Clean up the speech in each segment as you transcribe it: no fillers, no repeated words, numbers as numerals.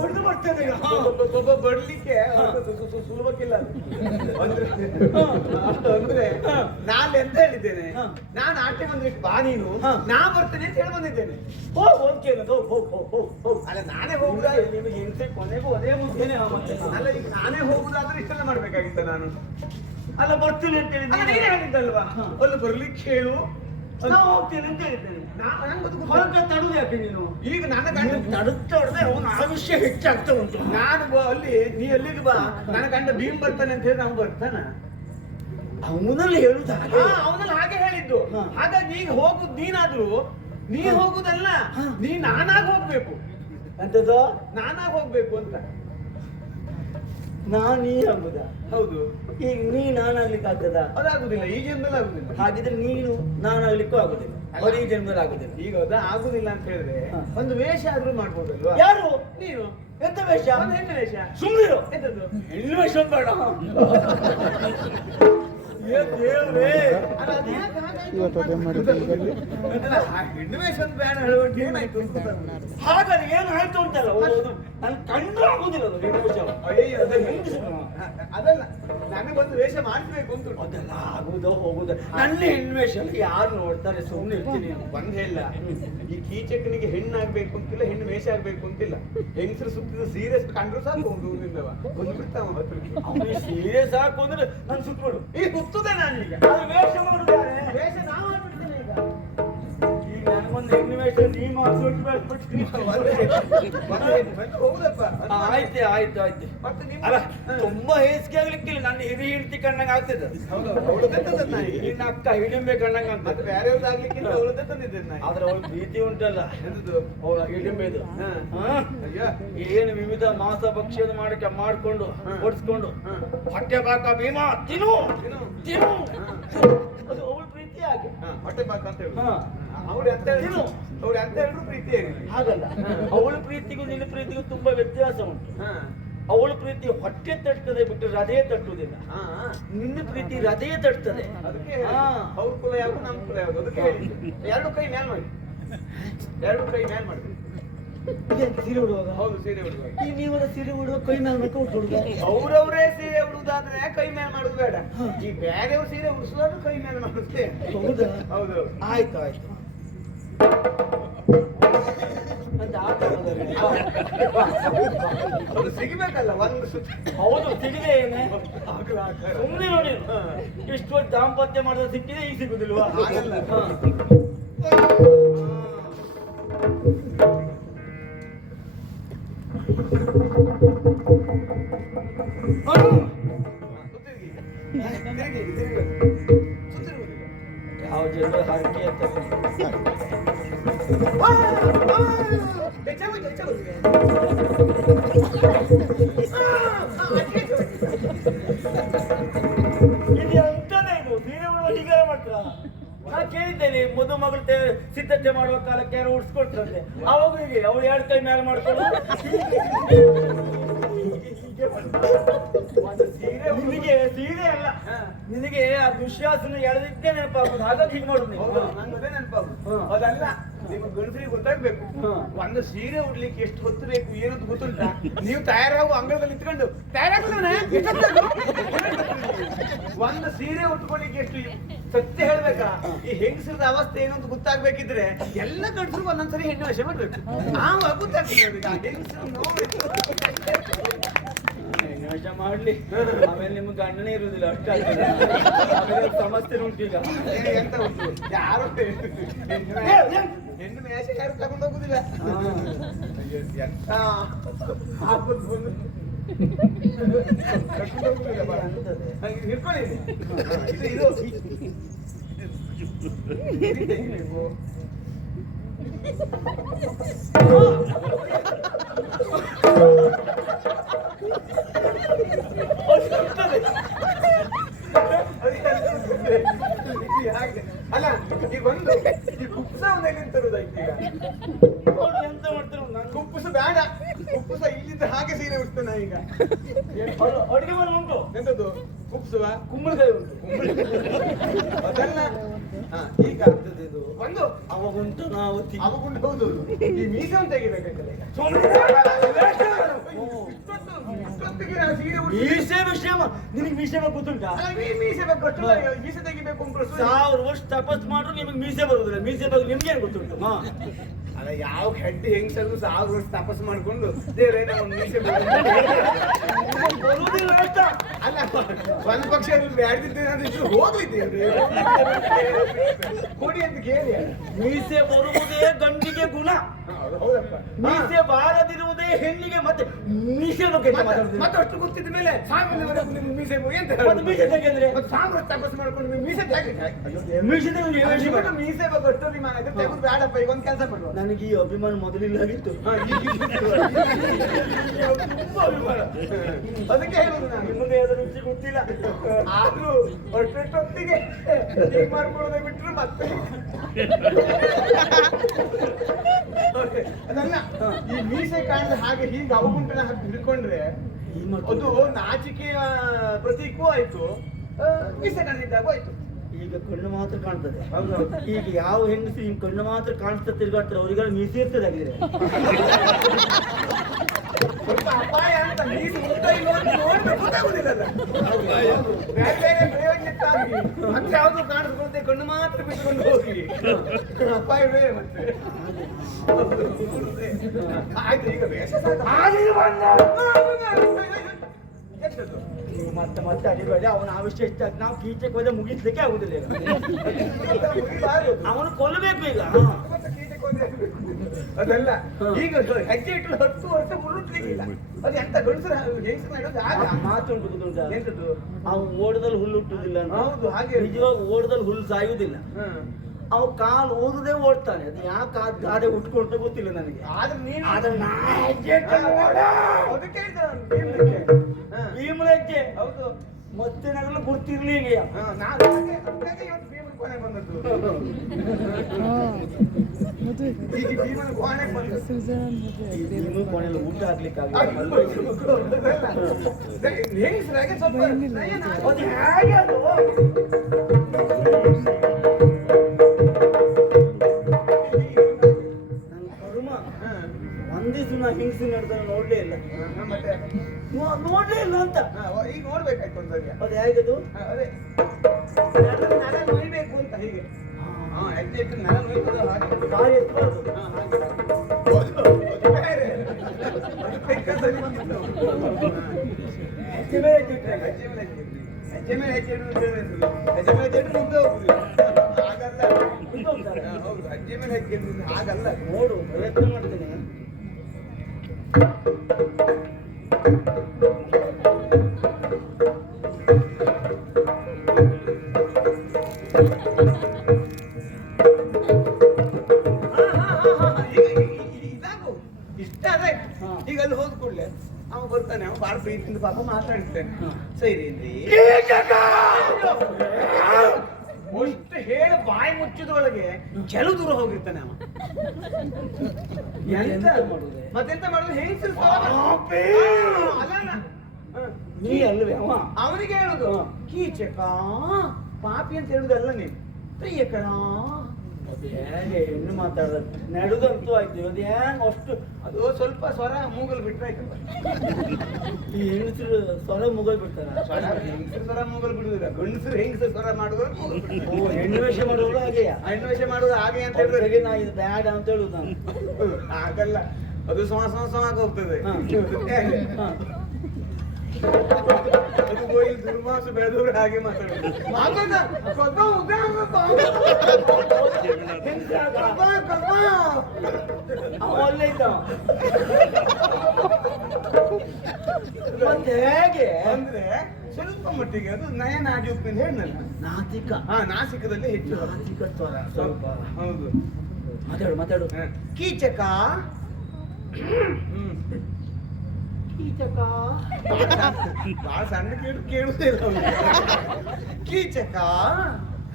ಹೊಡೆದು ಬರ್ತೇನೆ ಬಡ್ಲಿಕ್ಕೆ ಸುಲಭಕ್ಕಿಲ್ಲ ಅಂದ್ರೆ ನಾನು ಎಂತ ಹೇಳಿದ್ದೇನೆ, ನಾನು ಆಟೆ ಬಂದಿಟ್ಟು ಬಾ ನೀನು, ನಾ ಬರ್ತೇನೆ ಅಂತ ಹೇಳಿ ಬಂದಿದ್ದೇನೆ. ಅಲ್ಲ ನಾನೇ ಹೋಗುದಾ ನಿಮಗೆ ಹಿಂಸೆ ಕೊನೆಗೂ ಅದೇ ಮುದ್ದೇನೆ. ಅಲ್ಲ ಈಗ ನಾನೇ ಹೋಗುದಾದ್ರೆ ಇಷ್ಟೆಲ್ಲ ಮಾಡ್ಬೇಕಾಗಿತ್ತ ನಾನು? ಅಲ್ಲ ಬರ್ತೀನಿ ಅಂತ ಹೇಳಿದ್ದೆ, ನೀನೇ ಹೇಳಿದ್ದಲ್ವಾ ಒಂದು ಬರ್ಲಿಕ್ಕೆ ಹೇಳು, ನಾವು ಹೋಗ್ತೇನೆ ಅಂತ ಹೇಳಿದ್ದೇನೆ. ಹೊರಗೆ ತಡುದು ಯಾಕೆ ನೀನು? ಈಗ ನನ್ನ ಗಂಡ ತಡುತ್ತಾ ಹೊಡೆದ್ರೆ ಅವನು ಆ ವಿಷಯ ಹೆಚ್ಚಾಗ್ತಾ ಉಂಟು. ನಾನು ಅಲ್ಲಿ ನೀ ಎಲ್ಲಿಗೆ ಬಾ, ನನ್ನ ಗಂಡ ಭೀಮ್ ಬರ್ತಾನೆ ಅಂತ ಹೇಳಿ ನಾವು ಬರ್ತಾನ? ಅವನಲ್ಲಿ ಹೇಳುದು ಅವನಲ್ಲಿ ಹಾಗೆ ಹೇಳಿದ್ದು. ಹಾಗಾಗಿ ಈಗ ಹೋಗುದು ನೀನಾದ್ರು, ನೀ ಹೋಗುದಲ್ಲ, ನೀ ನಾನಾಗಿ ಹೋಗ್ಬೇಕು. ಅಂತದ್ದು ನಾನಾಗಿ ಹೋಗ್ಬೇಕು ಅಂತ. ನೀ ಆಗುದಾ? ಹೌದು. ಈಗ ನೀ ನಾನಾಗ್ಲಿಕ್ಕೆ ಆಗ್ತದ? ಅದಾಗುದಿಲ್ಲ, ಈ ಜನ್ಮದಲ್ಲಿ ಆಗುದಿಲ್ಲ. ಹಾಗಿದ್ರೆ ನೀನು ನಾನಾಗ್ಲಿಕ್ಕೂ ಆಗುದಿಲ್ಲ, ಅವ್ರು ಈ ಜನ್ಮದಲ್ಲಿ ಆಗುದಿಲ್ಲ. ಈಗ ಆಗುದಿಲ್ಲ ಅಂತ ಹೇಳಿದ್ರೆ ಒಂದು ವೇಷ ಆದ್ರೂ ಮಾಡ್ಬೋದಲ್ವಾ? ಯಾರು? ನೀನು. ಎಂತ ವೇಷ? ಹೆಣ್ಣು ವೇಷ. ಸುಮ್ಮನಿರು. ಎಂತದ್ದು? ಹೆಣ್ಣು ವೇಷ ಬೇಡ. ಹೆಣ್ಣು ವೇಷ ಬೇಡ ಹೇಳುವಂತ ಏನಾಯ್ತು? ಹಾಗಾದ್ರೆ ಏನಾಯ್ತು ಅಂತಲ್ಲ, ನನ್ ಕಂಡು ಆಗುದಿಲ್ಲ ಅದಲ್ಲ, ನನಗೊಂದು ವೇಷ ಮಾಡ್ಬೇಕು ಅಂತ. ಅದೆಲ್ಲ ಆಗುದೋ ಹೋಗುದ? ನನ್ನ ಹೆಣ್ಣು ವೇಷ ಯಾರು ನೋಡ್ತಾರೆ? ಸುಮ್ಮನೆ ಇರ್ತೀನಿ. ಬಂದ್ ಹೇಳ, ಈ ಕೀಚಕನಿಗೆ ಹೆಣ್ಣು ಆಗ್ಬೇಕು ಅಂತಿಲ್ಲ, ಹೆಣ್ಣು ವೇಷ ಆಗ್ಬೇಕು ಅಂತಿಲ್ಲ. ಹೆಂಗಸರು ಸುತ್ತಿದ ಸೀರಿಯಸ್ ಕಂಡ್ರು ಸಾಕು, ಒಂದು ಬಿಡ್ತಾವ ಸೀರೆ ಸಾಕು ಅಂದ್ರೆ ನನ್ ಸುತ್ತಬಿಡು. ಈಗ ಸುತ್ತದೆ ನಾನೀಗ ವೇಷ ಮಾಡುದು. ವೇಷ ನಾ ಮಾಡ್ಬಿಡ್ತೇನೆ ಈಗ. ಈಗ ನನಗೊಂದು ಹೆಣ್ಣು ವೇಷ ನೀ ಮಾಡಿಸ್ಬಿಟ್ಟು ಹೋಗುದಪ್ಪ. ಆಯ್ತು ಆಯ್ತು ಆಯ್ತು. ಮತ್ತೆ ಅಲ್ಲ ತುಂಬಾ ಹೇಸಿಗೆ ಆಗ್ಲಿಕ್ಕಿಲ್ಲ, ನನ್ನ ಹಿರಿ ಹಿಡ್ತಿ ಕಣ್ಣಂಗ ಆಗ್ತದೆ. ನಿನ್ನ ಅಕ್ಕ ಹಿಡಿಂಬೆ ಕಣ್ಣಂಗ ಅಂತ ಬೇರೆಯವ್ರದ್ದು ಆಗ್ಲಿಕ್ಕಿಲ್ಲ, ಅವಳದ್ದೇ ತಂದಿದ್ದೇನೆ ನಾನು. ಆದ್ರೆ ಅವಳ ಪ್ರೀತಿ ಉಂಟಲ್ಲ, ಅವಳ ಹಿಡಿಂಬೆದು ಏನು ವಿವಿಧ ಮಾಂಸ ಭಕ್ಷ್ಯ ಮಾಡ್ಕೊಂಡು ಓಡಿಸ್ಕೊಂಡು ಹೊಟ್ಟೆ ಬಾಕ ಭೀಮಾ ತಿನ್ನು ತಿನ್ನು, ಅದು ಅವಳ ಪ್ರೀತಿ ಹಾಗೆ. ಹೊಟ್ಟೆ ಬಾಕ ಅಂತ ಹೇಳಿ ಅವಳು ಎಂತ ಹೇಳಿದ್ರು, ಅವಳು ಎಂತ ಹೇಳಿದ್ರು ಪ್ರೀತಿ ಹಾಗಲ್ಲ. ಅವಳ ಪ್ರೀತಿಗೂ ನಿನ್ನ ಪ್ರೀತಿಗೂ ತುಂಬಾ ವ್ಯತ್ಯಾಸ ಉಂಟು. ಅವಳ ಪ್ರೀತಿ ಹೊಟ್ಟೆ ತಟ್ತದೆ ಬಿಟ್ಟು ಹೃದಯ ತಟ್ಟುವುದಿಲ್ಲ. ನಿನ್ನ ಪ್ರೀತಿ ಹೃದಯ ತಟ್ತದೆ. ಅದಕ್ಕೆ ಅವ್ರ ಕುಲ ಯಾವುದು ನಮ್ಮ ಕುಲ ಯಾವುದು ಅದಕ್ಕೆ ಎರಡು ಕೈ ಮೇಲ್ ಮಾಡಿ, ಎರಡು ಕೈ ಮೇಲ್ ಮಾಡಿ. ಸೀರೆ ಉಡುವಾಗ? ಹೌದು, ಸೀರೆ ಉಡುವಾಗ. ಈ ನೀವರ ಸೀರೆ ಉಡುವ ಕೈ ಮೇಲ್ ಉಡುಗ? ಅವ್ರವರೇ ಸೀರೆ ಉಡುವುದಾದ್ರೆ ಕೈ ಮೇಲ್ ಮಾಡುದು ಬೇಡ. ಈ ಬೇರೆಯವ್ರ ಸೀರೆ ಉಡಿಸುವಾಗ ಕೈ ಮೇಲ್ ಮಾಡುತ್ತೆ. ಹೌದಾ? ಹೌದು. ಆಯ್ತು ಆಯ್ತು. ಅದು ಸಿಗಬೇಕಲ್ಲ ಒಂದು ಸುತ್ತ. ಹೌದು, ಸಿಗಿದೆ. ಸುಮ್ಮನೆ ನೋಡಿ, ಇಷ್ಟು ದಾಂಪತ್ಯ ಮಾಡಿದ್ರೆ ಸಿಕ್ಕಿದೆ, ಈಗ ಸಿಗುದಿಲ್ವಾ? ಯಾವ ಜನ ಹರಕೆ ಅಂತ ನಾ ಕೇಳಿದ್ದೇನೆ. ಮದುಮಗಳು ಸಿದ್ಧತೆ ಮಾಡುವ ಕಾಲಕ್ಕೆ ಯಾರು ಉಡ್ಸ್ಕೊಡ್ತಾರೆ, ಅವಾಗ ಹೀಗೆ ಅವಳು ಎರಡು ಕೈ ಮೇಲೆ ಮಾಡ್ಕೊಂಡು ನಿನಗೆ ಸೀರೆ ಅಲ್ಲ, ನಿನಗೆ ಆ ದುಶ್ಯಾಸನ ಎಳೆದಿದ್ದೇ ನೆನಪಾಗುದು. ಹಾಗಾಗಿ ಹೀಗೆ ಮಾಡುದು ನಂಗೆ ನೆನಪಾಗುದು. ಅದಲ್ಲ, ನಿಮ್ಮ ಗಂಡಸರಿಗೆ ಗೊತ್ತಾಗ್ಬೇಕು ಒಂದು ಸೀರೆ ಉಡ್ಲಿಕ್ಕೆ ಎಷ್ಟು ಹೊತ್ತು ಬೇಕು ಏನದು ಗೊತ್ತುಂಟ? ನೀವು ತಯಾರಾಗುವ ಅಂಗಳದಲ್ಲಿ ನಿಂತ್ಕೊಂಡು ತಯಾರಾಗ್ತಾನೆ ಒಂದು ಸೀರೆ ಉಟ್ಕೊಳ್ಳಿಕ್ಕೆ ಎಷ್ಟು ಸತ್ಯ ಹೇಳ್ಬೇಕಾ? ಈ ಹೆಂಗಸರದ ಅವಸ್ಥೆ ಏನು ಅಂತ ಗೊತ್ತಾಗ್ಬೇಕಿದ್ರೆ ಎಲ್ಲ ಗಂಡಸರು ಒಂದೊಂದ್ಸರಿ ಹೆಣ್ಣು ವಶ ಮಾಡ್ಬೇಕು. ನಾವು ಗೊತ್ತಾಗ್ತದೆ ಹೆಂಗಸರು ವಶ ಮಾಡ್ಲಿ, ಆಮೇಲೆ ನಿಮ್ಗೆ ಗಂಡನೇ ಇರುವುದಿಲ್ಲ, ಅಷ್ಟಾಗ್ತದೆ. ಸಮಸ್ಯೆ ಉಂಟು ಈಗ. ಎಂತ ಉಂಟು? ಯಾರು ಹೆಣ್ಣು ಮೇಷ ಯಾರು ತಗೊಂಡು ಹೋಗುದಿಲ್ಲ. ಎಂತ ಹಾಕೋದು ಬಂದು ಹಿಡ್ಕೊಳ್ಳಿ. ಇದು ಅಲ್ಲ, ಈಗ ಒಂದು ಈ ಕುಪ್ಪಸ ಎಂತ ಮಾಡ್ತಾರೆ? ಕುಪ್ಪಸ ಬೇಡ, ಕುಪ್ಪಸ ಇಲ್ಲಿದ್ದ ಹಾಗೆ ಸೀರೆ ಉಡ್ತಾನ. ಈಗ ಅಡುಗೆ ಮನೆ ಉಂಟು, ಎಂತದ್ದು ಕುಪ್ಪಸುವ? ಕುಂಬಳಕಾಯಿ ಉಂಟು, ಅದೆಲ್ಲ ಈಗ ಆಗ್ತದೆ. ಇದು ಬಂದು ಅವಾಗುಂಟು ನಾವು ಅವಾಗುಂಟು ಹೌದು ಈ ಮೀಸೆ ಅಂತ ತೆಗಿಬೇಕಂತಲ್ಲ ಮೀಸೆ ವಿಷಯ ನಿನಗೆ ಮೀಸೆ ಬಗ್ಗೆ ಗೊತ್ತುಂಟಾ? ಮೀಸೆ ಬಗ್ಗೆ ಗೊತ್ತಿಲ್ಲ, ಮೀಸೆ ತೆಗಿಬೇಕು ಅಂತ 1000 ವರ್ಷ ತಪಸ್ ಮಾಡ್ರು ನಿಮಗೆ ಮೀಸೆ ಬರುದಿಲ್ಲ. ಮೀಸೆ ಬಗ್ಗೆ ನಿಮ್ಗೇನು ಗೊತ್ತುಂಟು? ಅಲ್ಲ ಯಾವ ಹೆಡ್ಡಿ ಹೆಂಗಸರು 1000 ವರ್ಷ ತಪಸ್ ಮಾಡ್ಕೊಂಡು ದೇವ್ರೇ ನಾವು ಮೀಸೆ ಬರುವುದಿಲ್ಲ ಅಂತ ಅಲ್ಲ ಒಂದ್ ಪಕ್ಷ ಬ್ಯಾಡ್ದಿದ್ದೇನೆ ಹೋಗಿದ್ದೇವೆ ಕೊಡಿ ಅಂತ ಕೇಳಿ. ಮೀಸೆ ಬರುವುದೇ ಗಂಡಿಗೆ ಗುಣ, ಹೌದಪ್ಪ. ಮೀಸೆ ಬಾರದಿರುವುದೇ ಹೆಣ್ಣಿಗೆ. ಮತ್ತೆ ಮೀಸೆ ಬಗ್ಗೆ ಮತ್ತೆ ಅಷ್ಟು ಗೊತ್ತಿದ್ದ ಮೇಲೆ ಸಾಮಾನ್ಯವಾಗಿ ನಿಮ್ಗೆ ಮೀಸೆ ಎಂತ ಮತ್ತೆ ಮೀಸೆ ತೆಗೆಂದ್ರೆ 1000 ವರ್ಷ ತಪಸ್ ಮಾಡ್ಕೊಂಡು ನೀವು ಮೀಸೆ ತೆಗಿ ಮೀಸೆ ತೆಗೆದು ಮೀಸೆ ಬಗ್ಗೆ ಅಷ್ಟು ಅಭಿಮಾನ ಇದೆ, ತೆಗೆದು ಬೇಡಪ್ಪ ಈಗ ಒಂದ್ ಕೆಲಸ ಮಾಡುವ. ನನಗೆ ಈ ಅಭಿಮಾನ ಮೊದಲಿಲ್ಲಾಗಿತ್ತು, ತುಂಬಾ ಅಭಿಮಾನ. ಅದಕ್ಕೆ ಹೇಳುದು ನಾನು ನಿಮ್ಮದೇ ಅದರ ರುಚಿ ಗೊತ್ತಿಲ್ಲ. ಆದ್ರೂ ಅಷ್ಟೊತ್ತಿಗೆ ಹೀಗೆ ಮಾಡ್ಕೊಳ್ಳೋದೇ ಬಿಟ್ರು ಮತ್ತೆ ಅದಲ್ಲ ಈ ಮೀಸೆ ಕಾಣದ ಹಾಗೆ ಹೀಗೆ ಅವಗುಂಟನ ಹಾಕಿ ಹಿಡ್ಕೊಂಡ್ರೆ ಅದು ನಾಚಿಕೆಯ ಪ್ರತೀಕವೂ ಆಯ್ತು, ಮೀಸೆ ಕಾಣದಿದ್ದಾಗೂ ಆಯ್ತು. ಈಗ ಕಣ್ಣು ಮಾತ್ರ ಕಾಣ್ತದೆ. ಈಗ ಯಾವ ಹೆಂಗಸು ಹಿಂಗ್ ಕಣ್ಣು ಮಾತ್ರ ಕಾಣಿಸ್ತಾ ತಿರ್ಗಾಡ್ತಾರೆ ಅವರಿಗೆಲ್ಲ ಮೀಸೆ ಇರ್ತದೆ ಆಗಿದ್ರೆ ಸ್ವಲ್ಪ ಅಪಾಯ ಅಂತ ಮೀಸೆ ಉಂಟ ಇಲ್ವೋ ಅಂತ ನೋಡ್ಬೇಕು ಗೊತ್ತಾಗುದಿಲ್ಲಲ್ಲ. ಬೇರೆ ಬೇರೆ ಪ್ರಯೋಜನಕ್ಕಾಗಿ ಮತ್ತೆ ಯಾವ್ದು ಕಾಣಿಸ್ಕೊಳ್ತೆ ಕಣ್ಣು ಮಾತ್ರ ಬಿಟ್ಕೊಂಡು ಹೋಗಿ ಅಪಾಯವೇ ಮತ್ತೆ. ಆಯ್ತು ಈಗ ವೇಷ ಮತ್ತೆ ಮತ್ತೆ ಅಡಿಬೇಡಿ. ಅವನ ಆವಿಷ್ಯ ಇಷ್ಟ ನಾವು ಕೀಚಕ್ಕೆ ಹೋದ್ರೆ ಮುಗಿಸ್ಲಿಕ್ಕೆ ಆಗುದಿಲ್ಲ. ಅವನು ಕೊಲ್ಲಬೇಕು ಈಗ. ಅದಲ್ಲ ಈಗ ಹೆಜ್ಜೆ ಇಟ್ಟು 10 ವರ್ಷ ಮುರುಟ್ಲಿಕ್ಕಿಲ್ಲ. ಅದು ಎಂತ ಗಂಡಸರು ಹೆಂಗಸರು ಮಾಡೋದು ಆಗ ಮಾತುಂಟು ಗೊತ್ತುಂಟು ಎಂತದ್ದು ಅವು ಓಡದಲ್ಲಿ ಹುಲ್ಲು ಹುಟ್ಟುದಿಲ್ಲ ಅಂತ. ಹೌದು ಹಾಗೆ ನಿಜವಾಗಿ ಓಡದಲ್ಲಿ ಹುಲ್ಲು ಸಾಯುವುದಿಲ್ಲ. ಅವು ಕಾಲು ಓದದೇ ಓಡ್ತಾನೆ. ಅದು ಯಾಕೆ ಗಾದೆ ಉಟ್ಕೊಂಡ ಗೊತ್ತಿಲ್ಲ ನನಗೆ. ಆದ್ರೆ ನೀನು ಅದಕ್ಕೆ ಭೀಮಲಜ್ಜೆ ಹೌದು ಮತ್ತೆ ನನಗೆ ಗುರ್ತಿರ್ಲಿಲ್ಲ. ನಾನು ಇವತ್ತು ಭೀಮನ ಕೊನೆ ಬಂದದ್ದು. ಈಗ ಭೀಮನ ಕೊನೆ ಬಂದದ್ದು. ಭೀಮನ ಕೊನೆಯಲ್ಲಿ ಊಟ ಹಾಕ್ಲಿಕ್ಕೆ ಹೆಂಗಸರಾಗೆ ಸ್ವಲ್ಪ ಅದು ಹೇಗೆ ಅದು ಒಂದಿವ್ಸ ನಾ ಹಿಂಗ್ಸಿ ನಡೆದ್ರೆ ನೋಡ್ಲೇ ಇಲ್ಲ. ಮತ್ತೆ ನೋಡ್ಲೇ ಇಲ್ಲ ಅಂತ ಈಗ ನೋಡ್ಬೇಕಾಯ್ತು ಒಂದ್ಸರಿ. ಅದು ಹೇಗದು ಅದೇ ನೆಲ ನೋಯ್ಬೇಕು ಅಂತ ಹೀಗೆ ಹೆಜ್ಜೆ ಇಟ್ಟು ನೆಲ ನೋಯ್ತದ ಹಾಗೆ ಗಾಳಿ ಎತ್ತಬಾರ್ದು. ಹೆಜ್ಜೆ ಮೇಲೆ ಇಟ್ಟಿಟ್ರೆ ಹೆಜ್ಜೆ ಮೇಲೆ ಹೆಜ್ಜೆ ಹೆಜ್ಜೆ ಮೇಲೆ ಹೆಜ್ಜೆ ಮುಂದೆ ಹೋಗುದಿಲ್ಲ. ಹಾಗಲ್ಲ ಹೌದು ಹೆಜ್ಜೆ ಮೇಲೆ ಹೆಜ್ಜೆ ಹಾಗಲ್ಲ. ನೋಡು ಪ್ರಯತ್ನ ಮಾಡ್ತೇನೆ. ಇಷ್ಟ ಅದೇ ಈಗ ಅಲ್ಲಿ ಹೋದ ಕೂಡಲೇ ಅವ ಬರ್ತಾನೆ, ಅವ ಬಾಳ ಪ್ರೀತಿಯಿಂದ ಪಾಪ ಮಾತಾಡ್ತಾನೆ. ಸರಿ ಅಷ್ಟು ಹೇಳಿ ಬಾಯಿ ಮುಚ್ಚಿದೊಳಗೆ ಕೆಲವು ದೂರ ಹೋಗಿರ್ತಾನೆ ಅವ. ಮತ್ತೆಂತ ಮಾಡುದು ಹೆಂಗಸರು ಅಲ್ಲ ನೀ ಅಲ್ವೇ ಅವ ಅವನಿಗೆ ಹೇಳುದು ಕೀಚಕ ಪಾಪಿ ಅಂತ ಹೇಳುದಲ್ಲ ನೀನು ಪ್ರಿಯಕರ. ಹೇಗೆ ಹೆಣ್ಣು ಮಾತಾಡ ನಡೆದಂತೂ ಆಯ್ತು. ಅದು ಹೆಂಗ್ ಅಷ್ಟು ಅದು ಸ್ವಲ್ಪ ಸ್ವರ ಮೂಗಲ್ ಬಿಟ್ರೆ ಆಯ್ತು. ಈ ಹೆಂಗಸರು ಸ್ವರ ಮುಗಲ್ ಬಿಡ್ತಾರ. ಹೆಂಗಸರು ಸ್ವರ ಮೂಗಲ್ ಬಿಡುದಿಲ್ಲ, ಗಂಡಸರು ಹೆಂಗಸರು ಸ್ವರ ಮಾಡುದು. ಹೆಣ್ಣು ವೇಷ ಮಾಡುವುದು ಹಾಗೆಯಾ? ಹೆಣ್ಣು ವೇಷ ಮಾಡುದು ಹಾಗೆ ಅಂತ ಹೇಳಿದ್ರೆ ನಾ ಇದು ಬ್ಯಾಡ ಅಂತ ಹೇಳುದು ನಾನು. ಹಾಗಲ್ಲ, ಅದು ಸಮ ಹೋಗ್ತದೆ. ಅದು ಗೋಯಿಲ್ ದುರ್ಮಾಸ ಬೆಳೆದವರು ಹಾಗೆ ಮಾತಾಡೋದು. ಒಳ್ಳೆ ಇದ್ದ ಮತ್ತೆ ಹೇಗೆ ಅಂದ್ರೆ ಸ್ವಲ್ಪ ಮಟ್ಟಿಗೆ ಅದು ನಯನ ಆಗಿ ಅಂತ ಹೇಳಲ್ಲ. ನಾಸಿಕ ನಾಸಿಕದಲ್ಲಿ ಹೆಚ್ಚು ನಾಸಿಕ ಸ್ವರ ಸ್ವಲ್ಪ. ಹೌದು ಮಾತಾಡು ಕೀಚಕ ಕೀಚಕ ಬಹಳ ಸಣ್ಣ ಕೇಳುವುದಿಲ್ಲ. ಕೀಚಕ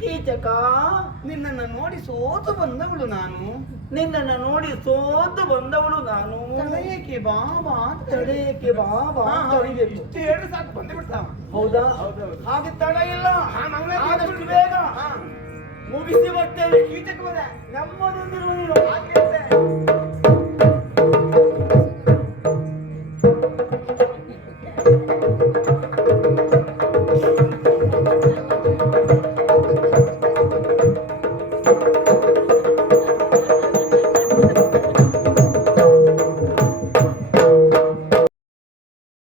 ಕೀಚಕ ನಿನ್ನನ್ನು ನೋಡಿ ಸೋತು ಬಂದವಳು ನಾನು, ನಿನ್ನನ್ನು ನೋಡಿ ಸೋತು ಬಂದವಳು ನಾನು. ತಡೆಯಕ್ಕೆ ಬಾಬಾ ತಡೆಯಕ್ಕೆ ಬಾಬಾ ತಡಿಬೇಕು. ಎರಡು ಸಾಕು ಬಂದು ಬಿಡ್ತಾವ. ಹೌದಾ? ಹಾಗೆ ತಡ ಇಲ್ಲ, ಆದಷ್ಟು ಬೇಗ ಮುಗಿಸಿ ಬರ್ತೇವೆ. ಕೀಚಕ ಬರ ನಮ್ಮದೊಂದಿರುವ ನೀನು